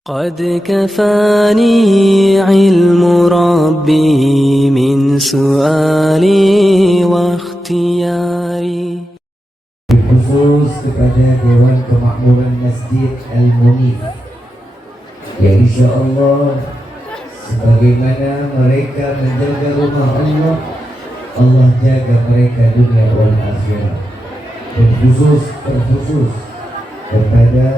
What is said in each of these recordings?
قد كفاني علم ربي من سؤالي واختياري. Khusus kepada Dewan Kemakmuran Masjid Al-Munif, ya insya Allah sebagaimana mereka menjaga rumah Allah, Allah jaga mereka dunia wal akhirah. Dan terkhusus kepada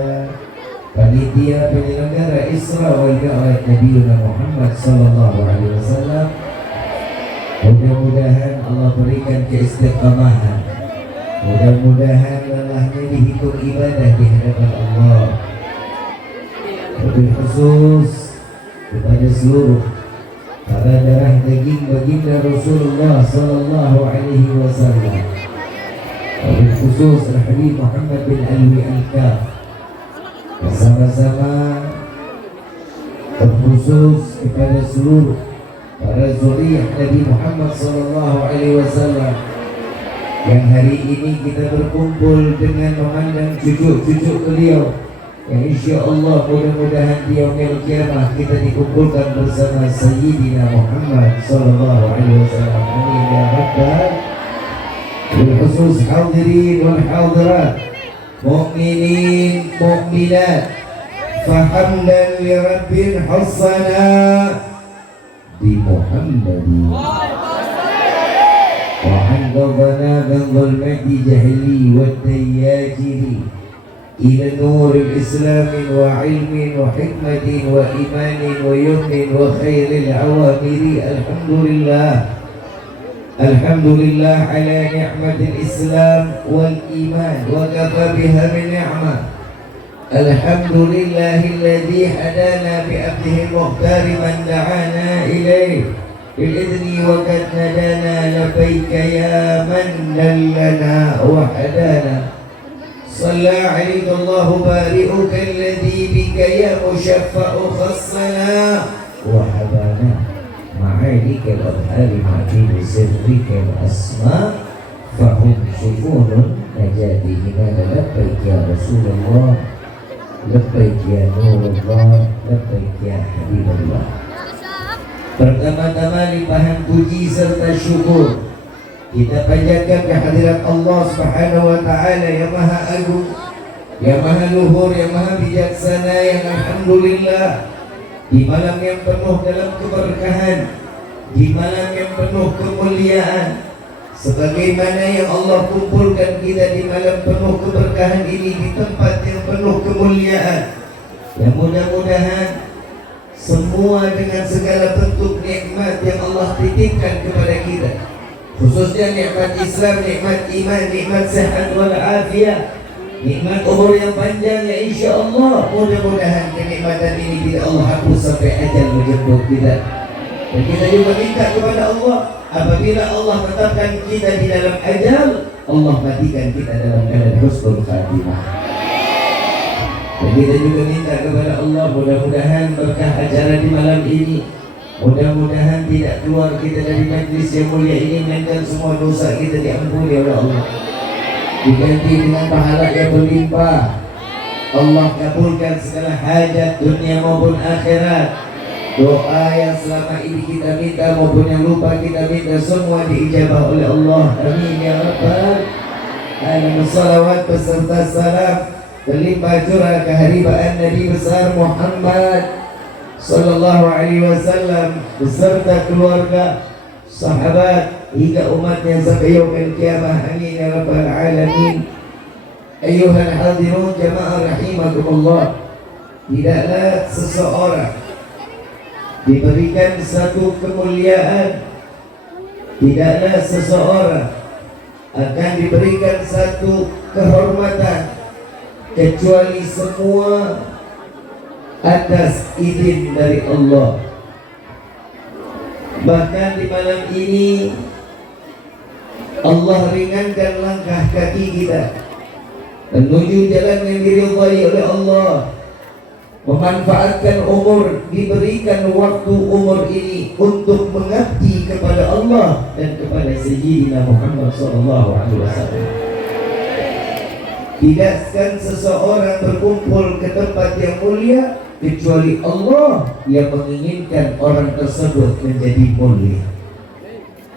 panitia penyelenggara Isra wal Mi'raj Nabi Muhammad sallallahu alaihi wasallam, mudah-mudahan Allah berikan keistiqamahan, mudah-mudahan lelahnya dihitung ibadah di hadapan Allah. Wabil khusus kepada seluruh para darah daging baginda Rasulullah sallallahu alaihi wasallam, wabil khusus Al-Habib Muhammad bin Alwi Al-Kaf, bersama-sama terkhusus kepada seluruh para zuriyah Nabi Muhammad sallallahu alaihi wasallam yang hari ini kita berkumpul dengan memandang cucu-cucu beliau, yang insya Allah mudah-mudahan di yaumil qiyamah kita dikumpulkan bersama Sayyidina Muhammad sallallahu alaihi wasallam. Amin ya rabbal. Bil khusus hadirin wal hadirat, mu'minin mu'minat, fahamdan li rabbil hassana bi Muhammadin wa anqadhana min dhulmati jahli wa tayyajiri ila nuril islamin wa ilmin wa hikmatin wa imanin wa yumnin wa khairil awamiri. Alhamdulillah ala ni'matil Islam wal iman wa kafa biha min ni'mah. Alhamdulillahilladzi hadana bi abdihi al-mukhtar man da'ana ilayhi bil idni wa qad nadana labbaika ya man dallana wa hadana. Shalla 'alaika Allahu bari'uka alladzi bika ya mushaffa'u khassana wa habana ma'alika al-adhari ma'adini sirrika al-asma fahum syufunun najatihi mana labbaik ya Rasulullah, labbaik ya Nurullah, labbaik ya Habibullah. Pertama-tama limpahan puji serta syukur kita panjatkan kehadirat Allah Subhanahu wa ta'ala yang maha agung, yang maha luhur, yang maha bijaksana, yang alhamdulillah di malam yang penuh dalam keberkahan, di malam yang penuh kemuliaan, sebagaimana yang Allah kumpulkan kita di malam penuh keberkahan ini di tempat yang penuh kemuliaan, yang mudah-mudahan semua dengan segala bentuk nikmat yang Allah titipkan kepada kita, khususnya nikmat Islam, nikmat iman, nikmat sehat wal afiyah, nikmat umur yang panjang, ya insya Allah mudah-mudahan kenikmatan ini tidak Allah hapus sampai ajal menjemput kita. Dan kita juga minta kepada Allah, apabila Allah tetapkan kita di dalam ajal, Allah matikan kita dalam keadaan husnul khatimah. Dan kita juga minta kepada Allah, mudah-mudahan berkah acara di malam ini, mudah-mudahan tidak keluar kita dari majlis yang mulia ini melainkan semua dosa kita diampuni oleh Allah, diganti dengan pahala yang berlimpah. Allah kabulkan segala hajat dunia maupun akhirat. Doa yang selama ini kita minta maupun yang lupa kita minta semua diijabah oleh Allah. Amin ya rabbal alamin. Salawat beserta salam berlimpah curah keharibaan Nabi besar Muhammad sallallahu alaihi wasallam beserta keluarga, sahabat hingga umatnya sampai yaumil qiyamah. Amin ya rabbal alamin. Ayyuhal hadirun jamaah rahimakumullah, tidaklah seseorang diberikan satu kemuliaan, tidaklah seseorang akan diberikan satu kehormatan kecuali semua atas izin dari Allah. Bahkan di malam ini Allah ringankan langkah kaki kita menuju jalan yang diridhai oleh Allah, memanfaatkan umur, diberikan waktu umur ini untuk mengabdi kepada Allah dan kepada Sayyidina Muhammad sallallahu alaihi wasallam. Tidakkan seseorang berkumpul ke tempat yang mulia kecuali Allah yang menginginkan orang tersebut menjadi mulia.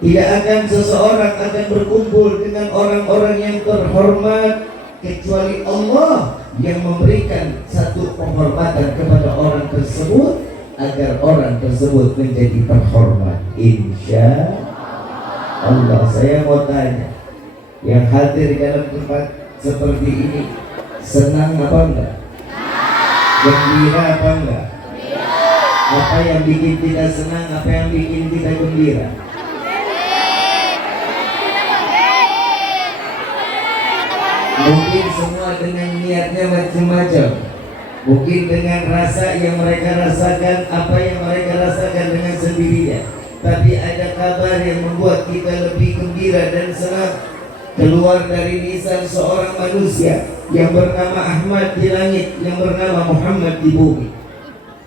Tidak akan seseorang akan berkumpul dengan orang-orang yang terhormat kecuali Allah yang memberikan satu penghormatan kepada orang tersebut agar orang tersebut menjadi terhormat. Insya Allah. Saya mau tanya, yang hadir di dalam tempat seperti ini senang apa enggak? Gembira apa enggak? Apa yang bikin kita senang? Apa yang bikin kita gembira? Mungkin semua dengan niatnya macam-macam. Mungkin dengan rasa yang mereka rasakan, apa yang mereka rasakan dengan sendirinya. Tapi ada kabar yang membuat kita lebih gembira dan senang. Keluar dari lisan seorang manusia yang bernama Ahmad di langit, yang bernama Muhammad di bumi.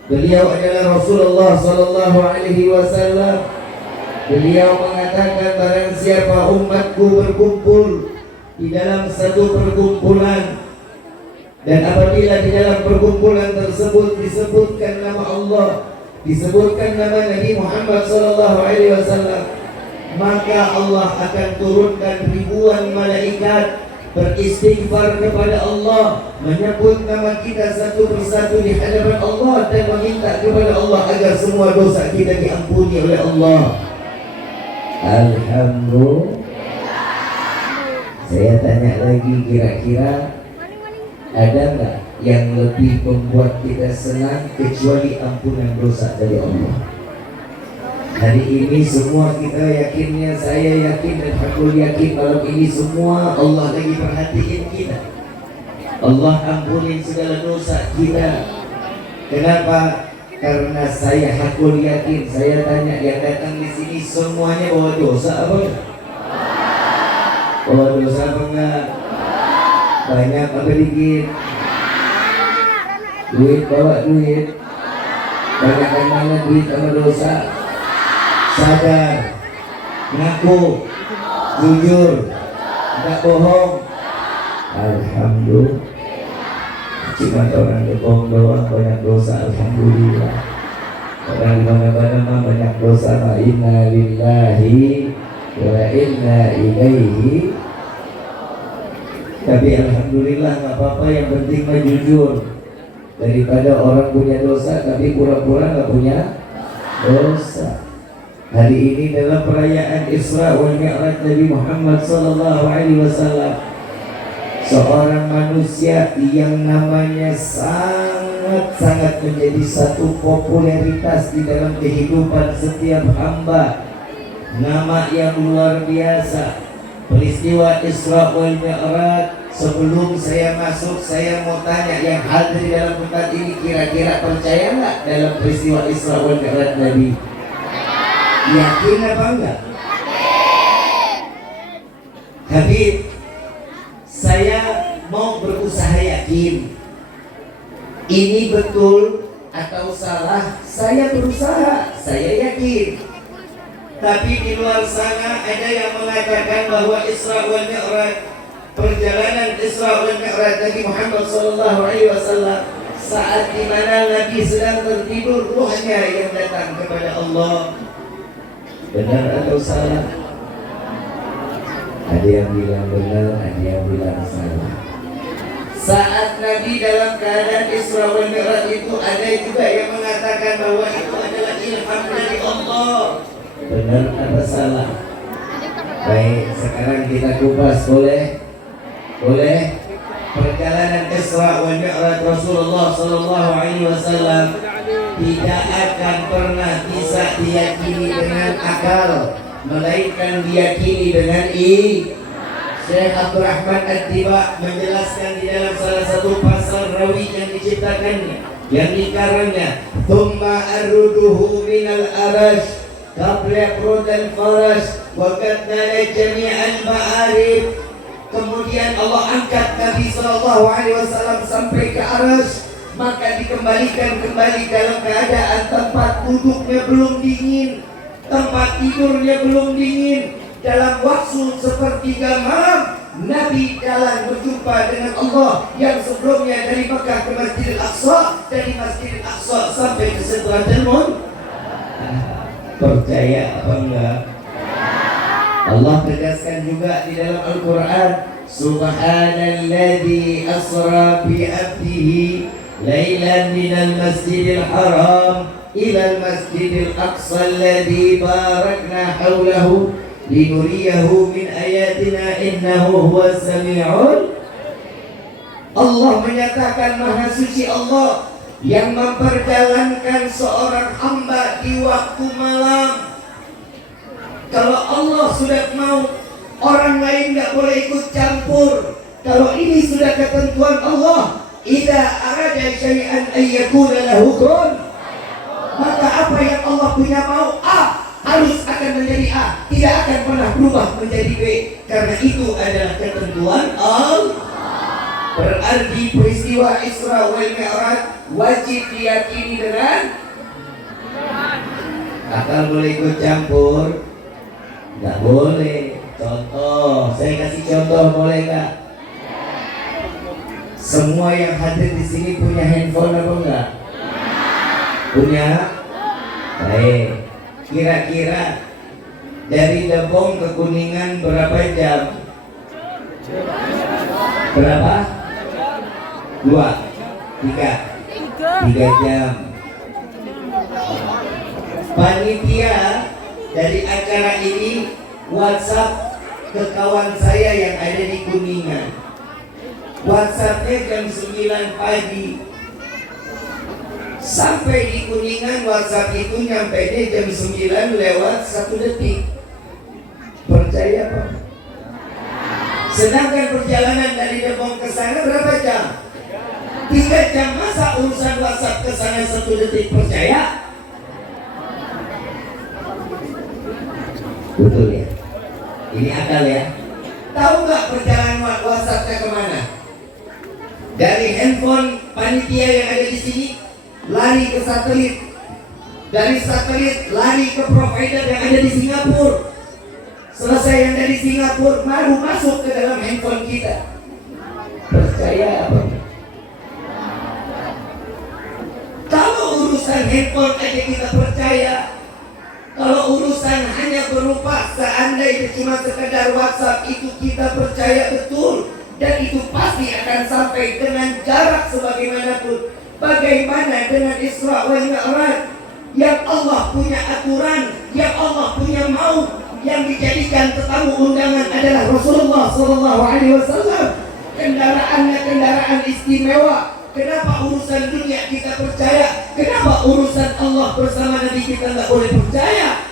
Beliau adalah Rasulullah sallallahu alaihi wasallam. Beliau mengatakan, barang siapa umatku berkumpul di dalam satu perkumpulan, dan apabila di dalam perkumpulan tersebut disebutkan nama Allah, disebutkan nama Nabi Muhammad sallallahu alaihi wasallam, maka Allah akan turunkan ribuan malaikat beristighfar kepada Allah, menyebut nama kita satu persatu di hadapan Allah dan meminta kepada Allah agar semua dosa kita diampuni oleh Allah. Alhamdulillah. Saya tanya lagi, kira-kira ada nggak yang lebih membuat kita senang kecuali ampunan dosa dari Allah? Hari ini semua kita yakinnya, saya yakin dan aku yakin malam ini semua Allah lagi perhatiin kita. Allah ampunin segala dosa kita. Kenapa? Karena saya hakul yakin. Saya tanya, yang datang di sini semuanya bawa dosa apa enggak? Bawa dosa apa enggak? Banyak apa dikit? Duit, bawa duit. Banyakkan mana duit sama dosa? Sadar, ngaku, jujur, tidak bohong. Alhamdulillah. Cuma orang bohong doang banyak dosa. Alhamdulillah. Orang di mana-mana mah banyak dosa. Inna lillahi wa inna ilaihi. Tapi alhamdulillah nggak apa-apa, yang penting mah jujur. Daripada orang punya dosa tapi pura-pura nggak punya dosa. Hari ini dalam perayaan Isra wal Mi'raj Nabi Muhammad sallallahu alaihi wasallam, seorang manusia yang namanya sangat-sangat menjadi satu popularitas di dalam kehidupan setiap hamba. Nama yang luar biasa. Peristiwa Isra wal Mi'raj. Sebelum saya masuk, saya mau tanya yang hadir di dalam tempat ini, kira-kira percaya nggak dalam peristiwa Isra wal Mi'raj Nabi? Yakin apa enggak? Habib, saya mau berusaha yakin. Ini betul atau salah? Saya berusaha, saya yakin. Tapi di luar sana ada yang mengatakan bahwa Isra wal Mi'raj, perjalanan Isra wal Mi'raj Nabi Muhammad sallallahu alaihi wasallam, saat di mana Nabi sedang tertidur, ruhnya yang datang kepada Allah. Benar atau salah? Ada yang bilang benar, ada yang bilang salah. Saat Nabi dalam keadaan Isra wal Mi'raj itu, ada juga yang mengatakan bahwa itu adalah ilham dari Allah. Benar atau salah? Baik, sekarang kita kupas, boleh? Boleh? Perjalanan Isra wal Mi'raj Rasulullah sallallahu alaihi wasallam tidak akan pernah bisa diyakini dengan akal, melainkan diyakini dengan Syekh Abdul Rahman At-Tiba menjelaskan di dalam salah satu pasal rawi yang diciptakannya, yang dikarangnya, "Tsumma arruduhu minal arash qabla rudal farash wa qaddala jami'al ma'arif." Kemudian Allah angkat Nabi sallallahu alaihi wasallam sampai ke arash, maka dikembalikan kembali dalam keadaan tempat duduknya belum dingin, tempat tidurnya belum dingin. Dalam waktu sepertiga malam Nabi jalan berjumpa dengan Allah yang sebelumnya dari Mekah ke Masjidil Aqsa, dari Masjidil Aqsa sampai ke Sidratul Muntaha. Percaya apa enggak? Allah tegaskan juga di dalam Al-Quran, Subhanalladzi asra bi abdihi lailan minal masjidil haram ilal masjidil aqsa alladzi barakna haulahu linuriyahu min ayatina innahu huwas sami'ul. Allah menyatakan maha suci Allah yang memperjalankan seorang hamba di waktu malam. Kalau Allah sudah mau, orang lain nggak boleh ikut campur. Kalau ini sudah ketentuan Allah, idza arada syai'an ayyakuna lahu kun, maka apa yang Allah punya mau A harus akan menjadi A, tidak akan pernah berubah menjadi B, karena itu adalah ketentuan Allah. Berarti peristiwa Isra wal Mi'raj wajib diyakini dengan akal. Boleh ikut campur? Nggak boleh. Contoh, saya kasih contoh, boleh nggak? Semua yang hadir di sini punya handphone apa enggak? Punya? Baik. Kira-kira dari Depok ke Kuningan berapa jam? Berapa? 2, 3 jam. Panitia dari acara ini WhatsApp ke kawan saya yang ada di Kuningan. WhatsAppnya jam 9 pagi. Sampai di Kuningan WhatsApp itu nyampe jam 9 lewat 1 detik. Percaya apa? Sedangkan perjalanan dari Depok ke sana berapa jam? 3 jam. Masa urusan WhatsApp ke sana 1 detik? Percaya? Betul ya? Ini akal ya? Tahu nggak perjalanan WhatsAppnya kemana? Dari handphone panitia yang ada di sini lari ke satelit, dari satelit lari ke provider yang ada di Singapura. Selesai yang dari Singapura baru masuk ke dalam handphone kita. Percaya apa? Kalau urusan handphone aja kita percaya, kalau urusan hanya berupa seandainya cuma sekedar WhatsApp itu kita percaya betul, dan itu pasti akan sampai dengan jarak sebagaimanapun. Bagaimana dengan Isra wal Mi'raj yang Allah punya aturan, yang Allah punya mau, yang dijadikan tetamu undangan adalah Rasulullah SAW. Kendaraannya kendaraan istimewa. Kenapa urusan dunia kita percaya? Kenapa urusan Allah bersama Nabi kita nggak boleh percaya?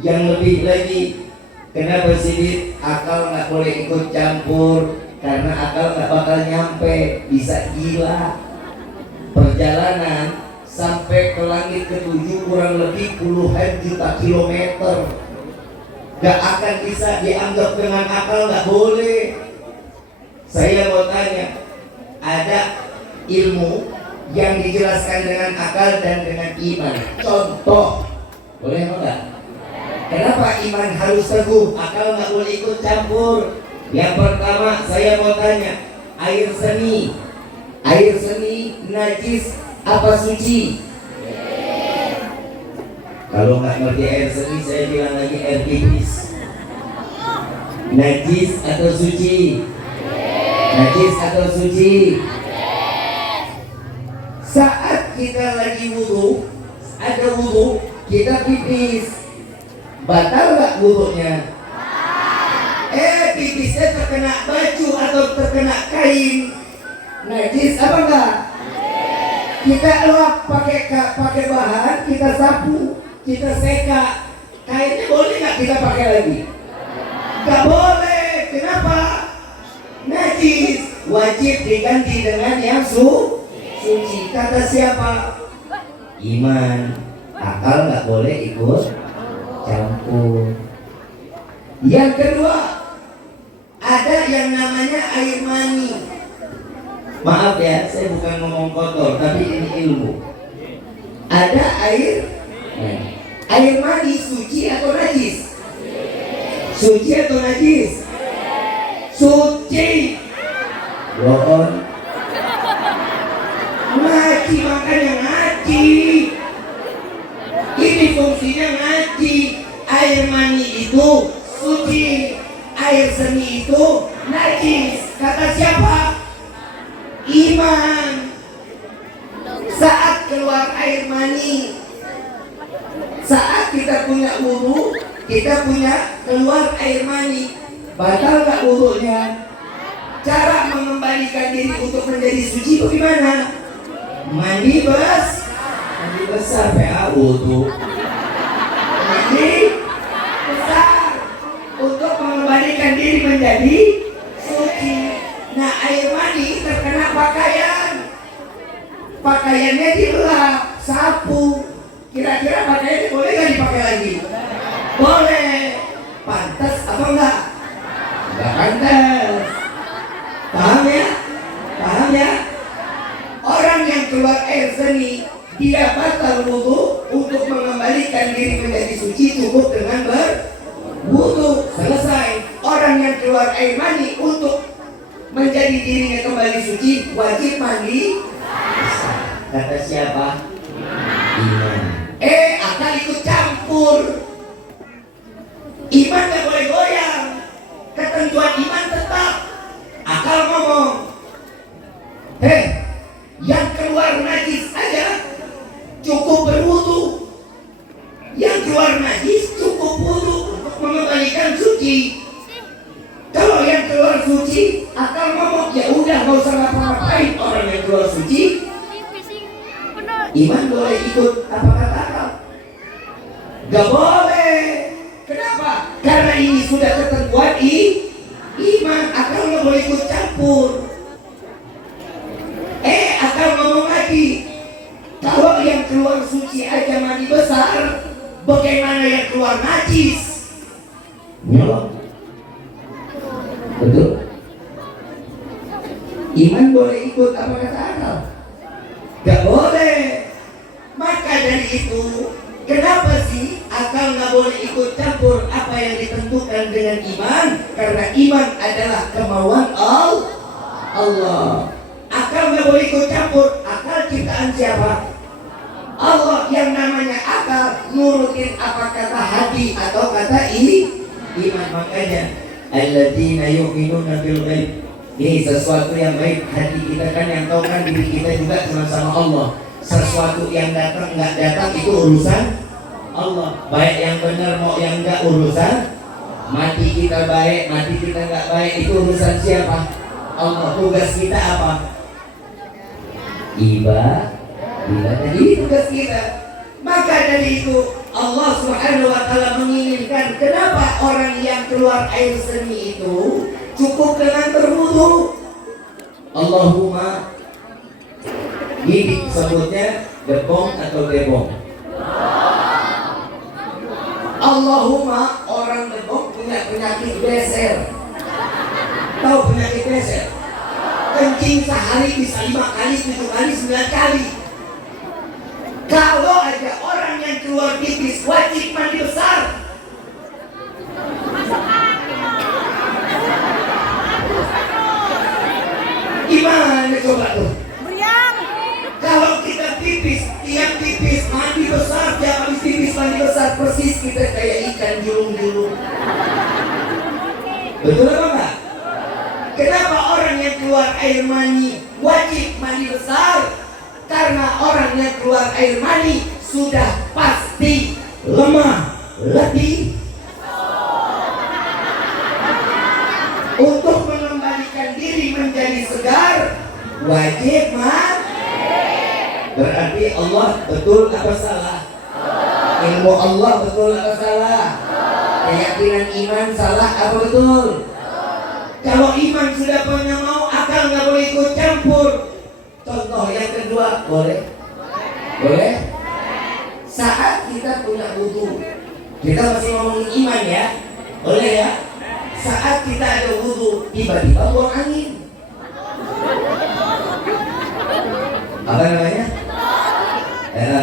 Yang lebih lagi, kenapa sih akal nggak boleh ikut campur? Karena akal nggak bakal nyampe, bisa gila. Perjalanan sampai ke langit ke-7 kurang lebih puluhan juta kilometer. Gak akan bisa dianggap dengan akal, gak boleh. Saya mau tanya, ada ilmu yang dijelaskan dengan akal dan dengan iman. Contoh, boleh enggak? Kenapa iman harus teguh, akal nggak boleh ikut campur? Yang pertama saya mau tanya, air seni najis apa suci? Kalau nggak ngerti air seni saya bilang lagi air pipis. Najis atau suci? Najis atau suci? Saat kita lagi wudhu, ada wudhu, kita pipis, batal nggak wudhunya? Pipisnya terkena baju atau terkena kain, najis apa enggak? Kita lap pakai bahan, kita sapu, kita seka, kainnya boleh nggak kita pakai lagi? Nggak boleh. Kenapa? Najis, wajib diganti dengan yang suci. Kata siapa? Iman. Akal nggak boleh ikut campur. Yang kedua, ada yang namanya air mani. Maaf ya, saya bukan ngomong kotor, tapi ini ilmu. Ada air mani suci atau najis? Suci atau najis? suci. Loon ngaji, makanya ngaji. Ini fungsinya ngaji. Air mani itu suci, air seni itu najis. Kata siapa? Iman. Saat keluar air mani, saat kita punya wudu, kita punya keluar air mani, batal gak wudunya? Cara mengembalikan diri untuk menjadi suci bagaimana? Mandi besar, PA wudu. Mandi besar untuk mengembalikan diri menjadi suci. Nah, air mani terkena pakaiannya dilap, sapu. Kira-kira pakaiannya boleh nggak dipakai lagi? Boleh. Pantas apa enggak? Enggak pantas. Paham ya? Paham ya? Orang yang keluar air seni, dia batal wudu. Untuk mengembalikan diri menjadi suci cukup dengan berwudu, selesai. Orang yang keluar air mani untuk menjadi dirinya kembali suci wajib mandi. Kata siapa? Iman. Akal ikut campur. Iman gak boleh goyang. Ketentuan iman tetap. Akal ngomong, yang keluar najis aja cukup berwudu. Yang keluar najis cukup wudu untuk mengembalikan suci. Kalau yang keluar suci, akal ngomong, ya udah gak usah ngapa-ngapain. Orang yang keluar suci, iman boleh ikut apa kata akal? Gak boleh. Kenapa? Karena ini sudah ketentuan iman. Akal gak boleh ikut campur. Akal ngomong lagi, kalau yang keluar suci aja mandi besar, bagaimana yang keluar najis? Nyolong. Betul. Iman boleh ikut apa kata akal? Gak boleh. Maka dari itu, kenapa sih akal gak boleh ikut campur apa yang ditentukan dengan iman? Karena iman adalah kemauan Allah. Akal gak boleh ikut campur. Akal ciptaan siapa? Allah. Yang namanya akal nurutin apa kata hati atau kata iman. Makanya alladzina yu'minuna bil ghaib, ini sesuatu yang baik. Hati kita kan yang tahu kan diri kita juga sama Allah. Sesuatu yang datang nggak datang itu urusan Allah. Baik yang benar mau yang enggak urusan. Mati kita baik, mati kita nggak baik itu urusan siapa? Allah. Tugas kita apa? Ibadah. Jadi tugas kita. Maka dari itu Allah Subhanahu wa ta'ala menginginkan, kenapa orang yang keluar air seni itu cukup dengan berwudu. Allahumma, ini sebutnya debong atau debong. Allahumma, orang debong punya penyakit beser. Tahu penyakit beser? Kencing sehari bisa 5 kali, 7 kali, 9 kali. Kalau ada orang yang keluar pipis wajib mandi besar. Gimana coba tuh? Kalau kita pipis, tiap pipis mandi besar, tiap habis pipis mandi besar, persis kita kayak ikan julung-julung. Betul apa enggak? Kenapa orang yang keluar air mani wajib mandi besar? Karena orang yang keluar air mani sudah pasti lemah, letih. Untuk mengembalikan diri menjadi segar, wajib mandi. Berarti Allah betul apa salah? Ilmu Allah betul apa salah? Keyakinan iman salah apa betul? Kalau iman sudah punya mau, akal nggak boleh ikut campur. Contoh yang kedua, boleh? Boleh? Saat kita punya wudu, kita masih ngomongin iman ya, boleh ya? Saat kita ada wudu, tiba-tiba buang angin. Apa namanya?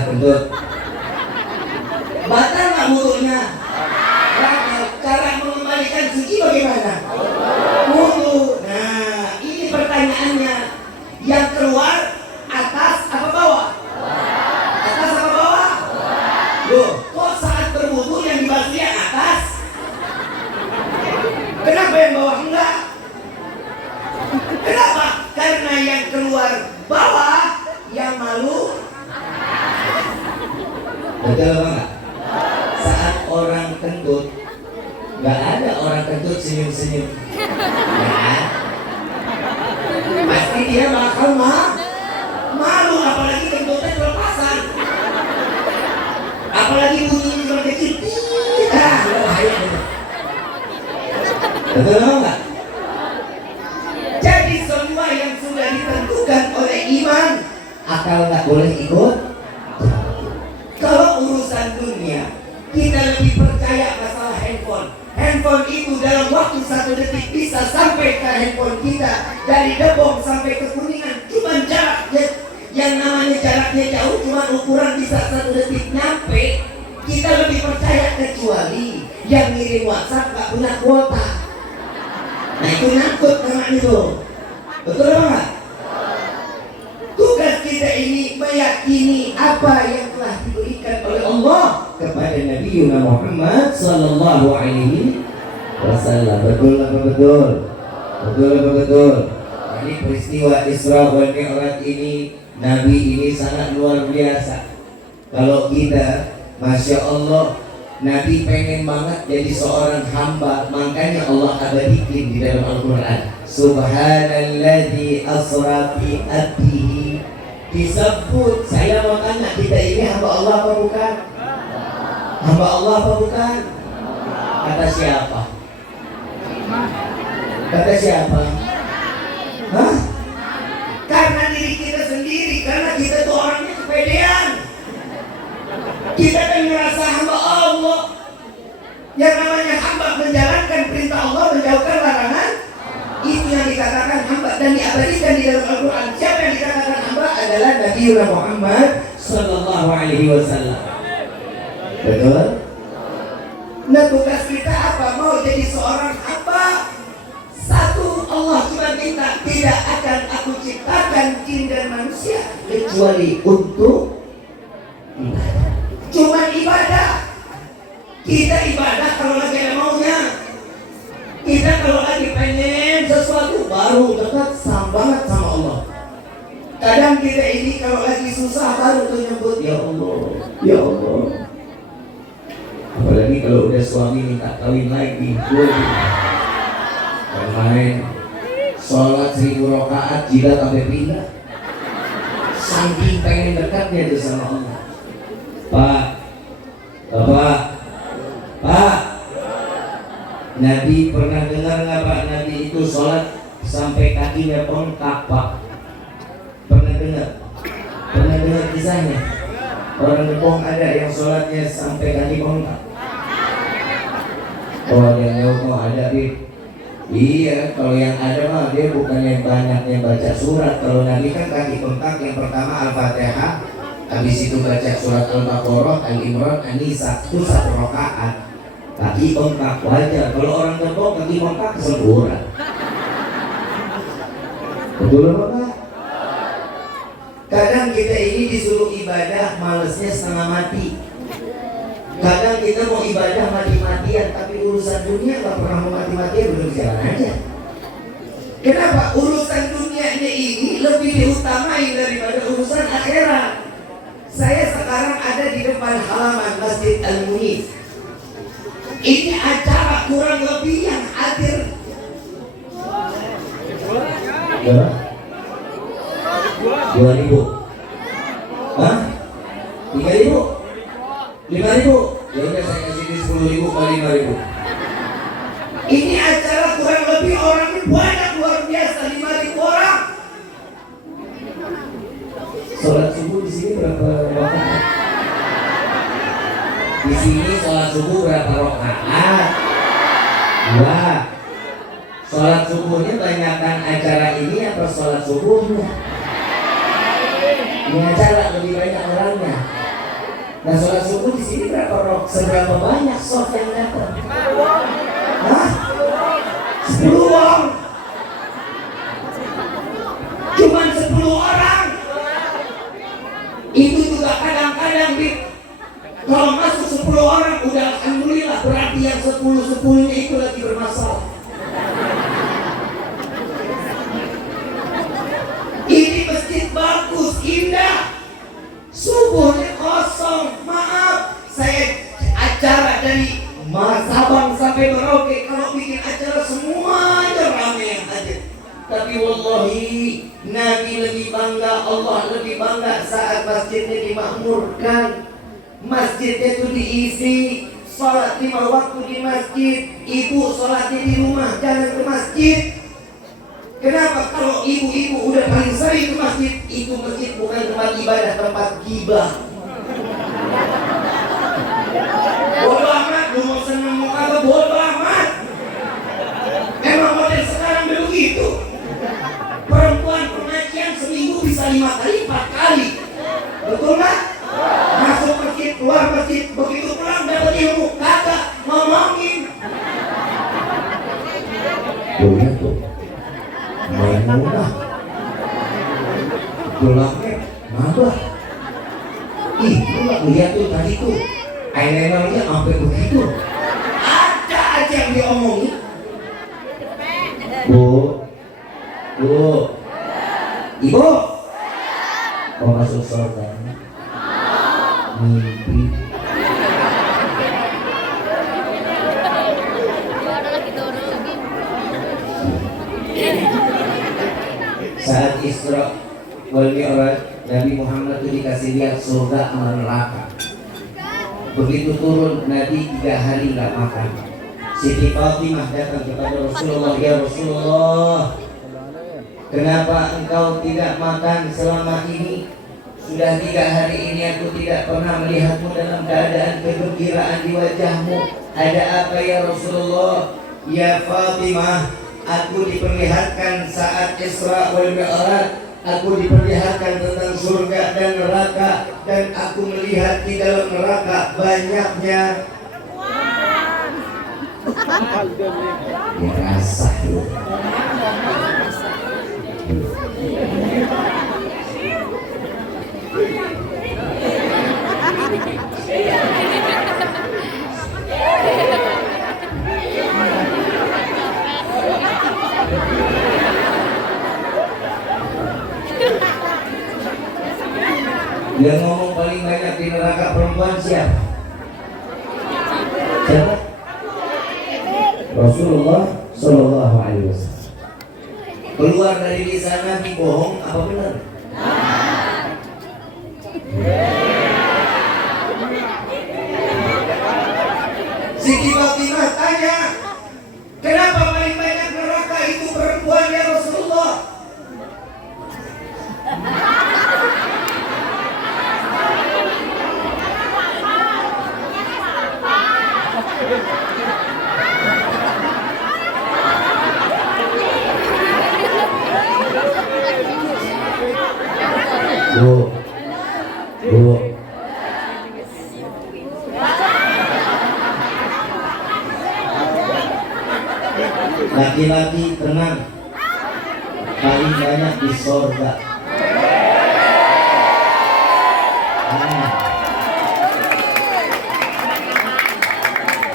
Kentut. Batal nggak wudunya? Batal. Cara mengembalikan suci bagaimana? Wudu. Betul apa enggak? Saat orang kentut, nggak ada orang kentut senyum-senyum. Ya. Pasti dia bakal malu, apalagi kentutnya terlepasan. Apalagi bunyinya cuma kecil. Bahaya. Betul apa enggak? Jadi semua yang sudah ditentukan oleh iman, akal nggak boleh ikut. Kalau urusan dunia, kita lebih percaya masalah handphone. Handphone itu dalam waktu 1 detik bisa sampai ke handphone kita. Dari Depok sampai ke Kuningan, cuma jaraknya, yang namanya jaraknya jauh, cuma ukuran bisa 1 detik nyampe. Kita lebih percaya, kecuali yang ngirim WhatsApp gak punya kuota. Nah itu nyangkut namanya itu. Betul apa enggak? Tugas kita ini meyakini apa yang telah diberikan oleh Allah kepada Nabi Muhammad sallallahu alaihi wasallam. Betul apa betul? Betul apa betul? Ini peristiwa Isra wal Mi'raj ini, Nabi ini sangat luar biasa. Kalau kita, Masya Allah, Nabi pengen banget jadi seorang hamba, makanya Allah abadikan di dalam Al-Quran. Subhanalladzi asra bi abdihi. Disebut. Saya mau tanya, kita ini hamba Allah apa bukan? Hamba Allah apa bukan? Kata siapa? Kata siapa? Hah? Karena diri kita sendiri, karena kita tuh orangnya kepedean. Kita kan merasa hamba Allah. Yang namanya hamba menjalankan perintah Allah, menjauhkan larangan. Itu yang dikatakan hamba dan diabadikan di dalam Al-Quran. Siapa yang dikatakan hamba adalah Nabi Muhammad sallallahu alaihi wasallam. Betul? Nah, tugas kita apa? Mau jadi seorang hamba. Satu, Allah cuma minta, tidak akan aku ciptakan jin dan manusia kecuali untuk ibadah. Cuma ibadah. Kita ibadah kalau lagi ada maunya. Kita kalau lagi pengen sesuatu baru dekat banget sama Allah. Kadang kita ini kalau lagi susah baru tuh nyebut ya Allah, ya Allah. Apalagi kalau udah suami minta kawin lagi, main sholat 1000 rakaat jidat sampai pindah. Saking pengen dekatnya tuh sama Allah. Pak, Bapak, Pak, Nabi pernah dengar nggak Pak? Nabi itu sholat sampai kakinya bengkak Pak. Pernah dengar? Pernah dengar kisahnya? Orang Depok ada yang sholatnya sampai kaki bengkak. Oh yang jauh mau ada Bib. Iya, kalau yang ada mah dia bukan yang banyaknya baca surat. Kalau Nabi kan kaki bengkak, yang pertama Al-Fatihah, habis itu baca surat Al-Baqarah, Al-Imran, An-Nisa, itu 1 rakaat. Kaki bengkak wajar. Kalau orang Depok kaki bengkak sempurna. Betul apa Pak? Kadang kita ini disuruh ibadah malesnya setengah mati. Kadang kita mau ibadah mati-matian, tapi urusan dunia gak pernah mau mati-matian, belum jalan aja. Kenapa? Urusan dunianya ini lebih diutamai daripada urusan akhirat. Saya sekarang ada di depan halaman Masjid Al-Munif. Ini acara kurang lebih yang hadir 2.000. Hah? 3.000? 5.000? Ya udah saya kasih di 10.000 kali 5.000. Ini acara kurang lebih orangnya banyak luar biasa, 5.000 orang. Sholat subuh di sini berapa rakaat? Di sini sholat subuh berapa rakaat? 2. Sholat subuhnya banyakkan acara ini atau sholat subuhnya? Ini acara lebih banyak orangnya. Nah sholat subuh di sini seberapa banyak soft yang datang? Hah? 10 orang. Cuman 10 orang. Itu juga kadang-kadang kalau masuk 10 orang udah alhamdulillah, berarti yang 10-10-nya itu lagi bermasalah. Ini masjid bagus, indah, subuhnya kosong. Maaf, dari Sabang sampai Merauke kalau bikin acara semuanya ramai yang hadir. Tapi wallahi Nabi lebih bangga, Allah lebih bangga saat masjidnya dimakmurkan. Masjidnya itu diisi, sholat 5 waktu di masjid. Ibu sholatnya di rumah, jangan ke masjid. Kenapa? Kalau ibu-ibu udah paling sering ke masjid, itu masjid bukan tempat ibadah, tempat gibah. Bodoh amat, lu mau seneng mau kagak, bodoh amat. Emang model sekarang begitu. Perempuan pengajian seminggu bisa 5 kali, 4 kali. Betul nggak? Masuk masjid, keluar masjid, begitu pulang dapat ilmu, kagak ngomongin. Boleh tuh. Maimunah. Tulangnya nabah. Ih, lu gak lihat tuh tadi tuh. Eyelinernya sampai begitu. Ada aja yang diomongin. Bu, Ibu, mau masuk surga? Mimpi. Saat Isra wal Mi'raj, Nabi Muhammad itu dikasih lihat surga sama neraka. Begitu turun, Nabi 3 hari nggak makan. Siti Fatimah datang kepada Rasulullah, ya Rasulullah, kenapa engkau tidak makan selama ini? Sudah 3 hari ini aku tidak pernah melihatmu dalam keadaan kegembiraan di wajahmu. Ada apa ya Rasulullah? Ya Fatimah, aku diperlihatkan saat Isra wal Mi'raj, aku diperlihatkan tentang surga dan neraka, dan aku melihat di dalam neraka banyaknya merasa lu. Yang ngomong paling banyak di neraka perempuan siapa? Siapa? Rasulullah Shallallahu Alaihi Wasallam. Keluar dari lisan Nabi bohong apa benar? Siti Fatimah tanya, kenapa paling banyak neraka itu perempuan ya Rasulullah? Bu, laki-laki tenang, paling banyak di sorga.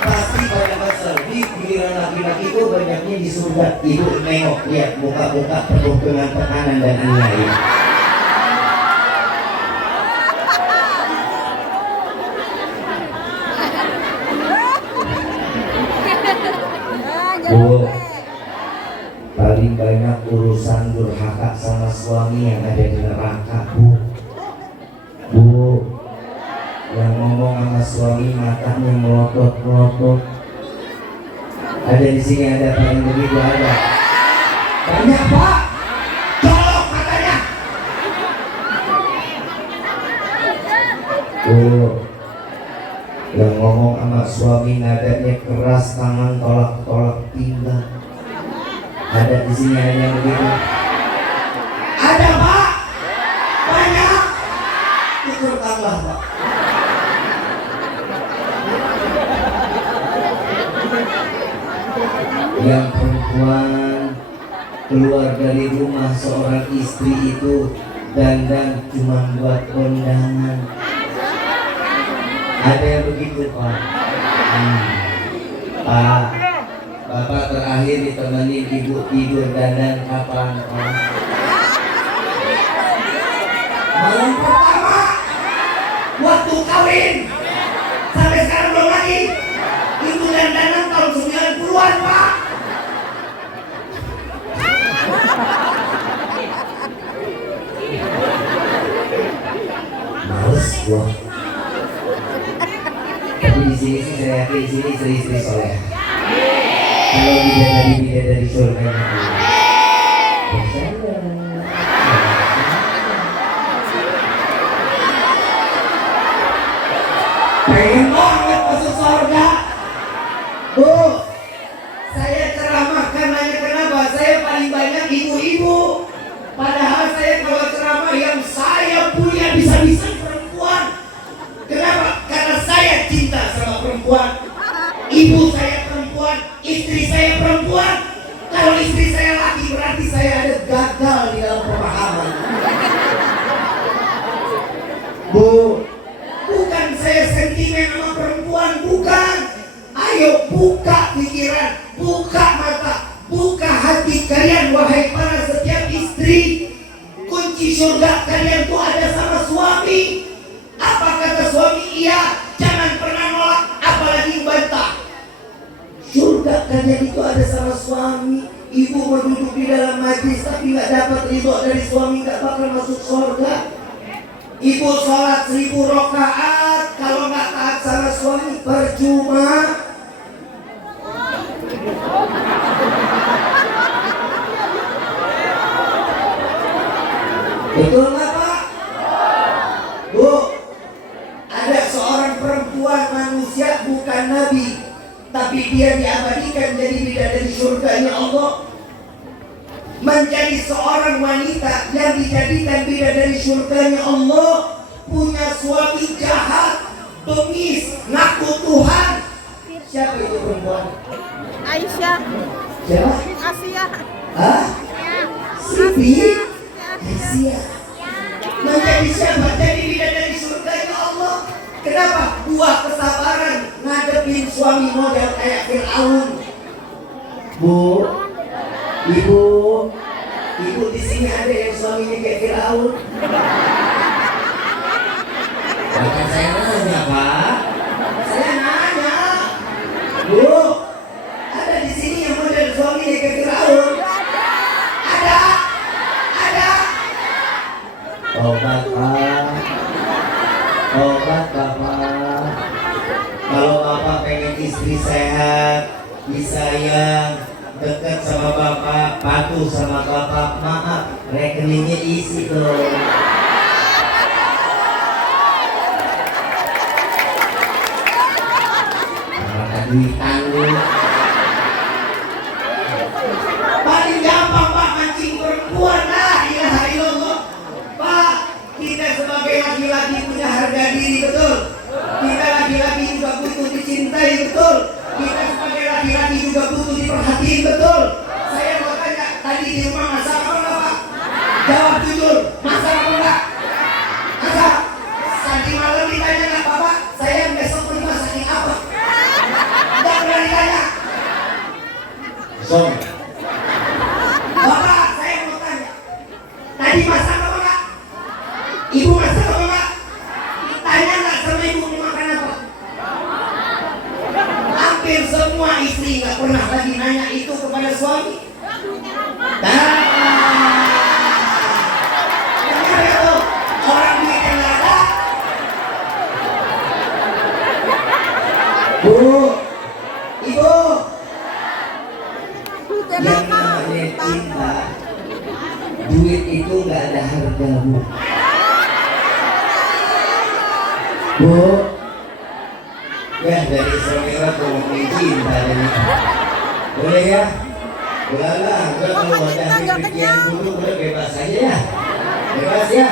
Pasti pada masa di giliran laki-laki itu banyaknya di surga. Ibu nengok, lihat muka-muka penuh dengan tekanan dan aniaya. Bu, paling banyak urusan durhaka sama suami yang ada di neraka, Bu. Bu, yang ngomong sama suami matanya melotot-melotot. Ada di sini ada apa yang begitu ada? Banyak, Pak. Colok matanya. Bu, yang ngomong sama suami nadanya keras, tangan tolak-tolak pinggang. Ada di sini ada yang begitu? Ada, Pak. Banyak. Ukur tambah, Pak. Yang perempuan keluar dari rumah seorang istri itu dandan cuma buat kondangan. Ada yang begitu, Pak? Pak, Bapak terakhir ditemani ibu tidur dandan kapan, Pak? Malam pertama waktu kawin. Sampai sekarang belum lagi. dandanan tahun 90-an, Pak. Males gua. Tapi di sini sih saya yakin di sini istri-istri soleh. Kalau bidadari surga pengen banget masuk surga. Bu, saya ceramah karenanya kenapa? Saya paling banyak ibu-ibu. Padahal saya kalau ceramah yang saya punya bisa-bisa perempuan. Kenapa? Karena saya cinta sama perempuan. Ibu saya perempuan, istri saya perempuan. Kalau istri saya laki berarti saya ada gagal di dalam pemahaman. Bu, bukan saya sentimen sama perempuan, bukan. Ayo buka pikiran, buka mata, buka hati kalian wahai para setiap istri. Kunci surga kalian tuh ada sama suami. Apa kata suami? Iya, jangan pernah nolak, apalagi bantah. Surga kalian itu ada sama suami. Ibu mau duduk di dalam majlis tapi nggak dapat ridho dari suami, nggak bakal masuk surga. Ibu sholat 1000 rakaat kalau nggak taat sama suami percuma. Betul nggak Pak? Bu, ada seorang perempuan manusia bukan nabi, tapi dia diabadikan jadi bidadari surganya Allah. Menjadi seorang wanita yang dijadikan bidadari surganya Allah, punya suami jahat, bengis, ngaku Tuhan. Siapa itu perempuan? Aisyah. Siapa? Asia. Hah? Siti? Aisyah. Menjadi siapa? Jadi bidadari surganya Allah. Kenapa? Buah kesabaran ngadepin suami model kayak Fir'aun. Bu, ibu di sini ada yang suaminya kayak Fir'aun? Bukan saya nanya Pak, saya nanya. Bu, ada di sini yang model suaminya kayak Fir'aun? Ada. Obat Pak, obat Bapak. Kalau Bapak pengen istri sehat, disayang, dekat sama Bapak, patuh sama Bapak, maaf, rekeningnya isi dong. Makan duitan lu. Paling gampang Pak mancing perempuan, lah ilaha illallah. Pak, kita sebagai laki-laki punya harga diri, betul? Kita laki-laki juga butuh dicintai, betul? Kita sebagai laki-laki juga butuh diperhatiin, betul? Saya mau tanya, tadi di rumah masak apa enggak Pak? Jawab jujur, masak apa enggak? Masak? Tadi malam ditanya enggak Bapak? Saya besok mau dimasakin apa? Enggak pernah ditanya. Song. Bapak, saya mau tanya, tadi masak apa enggak? Ibu masak apa enggak? Tanya enggak sama ibu mau makan apa? Hampir semua istri nggak pernah lagi nanya itu kepada suami. Dengar ya tuh, orang duitnya nggak ada. Bu, ibu, yang namanya cinta, duit itu nggak ada harga Bu. Bu, ya dari saudara ngomongin cinta ini. Boleh ya? Bolehlah, gue kalau ada pikiran dulu boleh bebas aja ya. Bebas ya.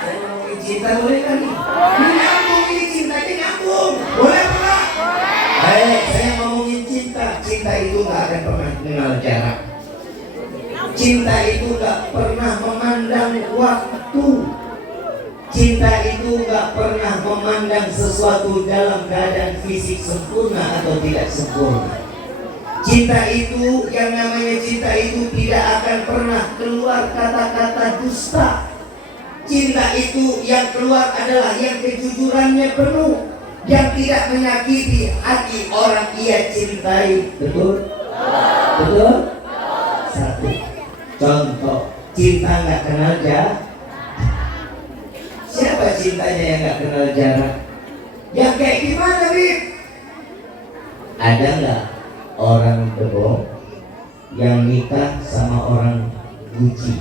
Saya ngomongin cinta boleh kan nih? Ini nyambung ini cintanya nyambung. Boleh apa enggak? Baik, saya ngomongin cinta. Cinta itu gak akan pernah kenal jarak. Cinta itu gak pernah memandang waktu. Cinta itu gak pernah memandang sesuatu dalam keadaan fisik sempurna atau tidak sempurna. Cinta itu, yang namanya cinta itu tidak akan pernah keluar kata-kata dusta. Cinta itu yang keluar adalah yang kejujurannya penuh. yang tidak menyakiti hati orang ia cintai. Betul? Betul? Satu contoh, cinta nggak kenal jarak. Siapa cintanya yang nggak kenal jarak? Yang kayak gimana, Bib? Ada nggak orang Debong yang nikah sama orang Guci?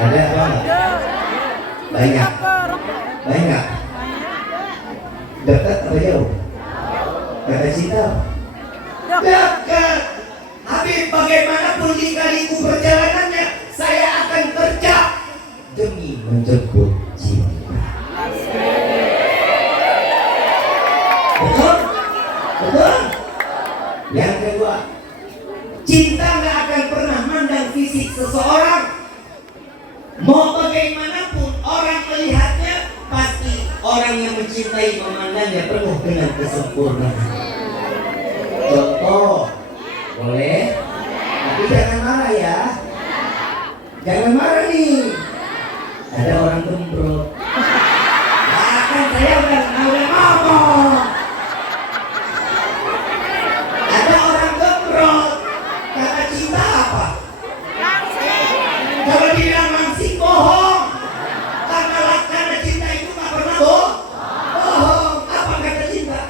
Ada apa nggak? Banyak. Banyak. Dekat apa jauh? Kata cinta. Dekat. Habib, bagaimanapun lika-liku perjalanannya, saya akan kerja demi menjemput cinta. Betul? Betul? Yang kedua, cinta nggak akan pernah mandang fisik seseorang. Mau bagaimanapun orang melihatnya, pasti orang yang mencintai memandangnya penuh dengan kesempurnaan. Contoh, boleh? Tapi jangan marah ya. Jangan marah nih. Ada orang gembrot. Nah, kan saya udah ngomong. Ada orang gembrot. Kata cinta apa? Kalau bilang langsing bohong. Karena cinta itu gak pernah bohong. Apa kata cinta?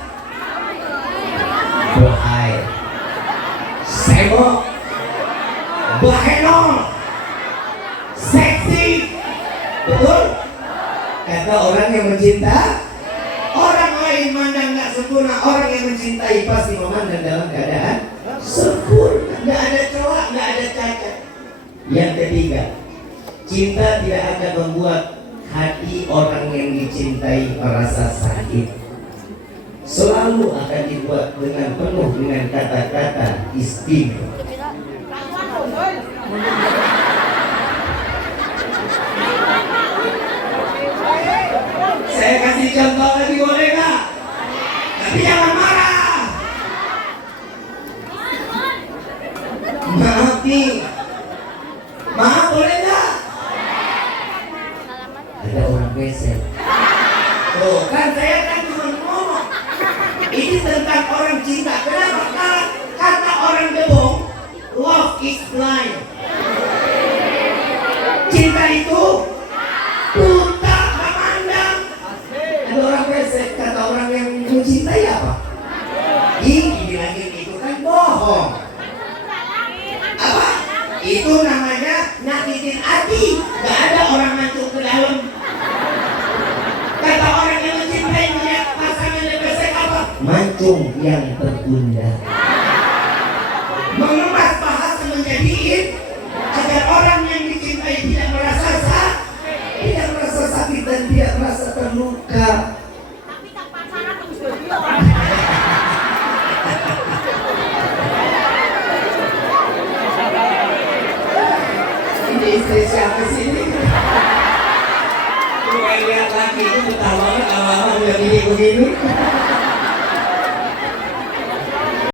Bohai, sibuk, bahenol, seksi. Betul? Kata orang yang mencinta, orang lain mandang gak sempurna. Orang yang mencintai pasti memandang dalam keadaan sempurna. Gak ada celah, gak ada cacat. Yang ketiga, cinta tidak akan membuat hati orang yang dicintai merasa sakit. Selalu akan dibuat dengan penuh dengan kata-kata istimewa. Saya kasih contoh lagi, boleh nggak? Tapi jangan marah. Maaf nih. Maaf, boleh nggak? Ada orang besar. Oh, kan saya kan cuma ngomong. Ini tentang orang cinta. Kenapa? Karena kata orang Debong, love is blind. Cinta itu buta memandang. Ada orang besar, kata orang yang mencintai apa? Ini lagi itu kan bohong. Apa? Itu namanya nyakitin hati. Gak ada orang masuk ke dalam. Kata orang yang mencintai melihat pasangan yang besar apa? Mancung yang tertunda. Mengemas bahasa menjadi agar orang yang dicintai tidak merasa sakit dan tidak merasa terluka. Tapi tak pacaran terus dia. Ini istri siapa sih ini? Gue lihat lagi itu betah banget awal-awal udah begini.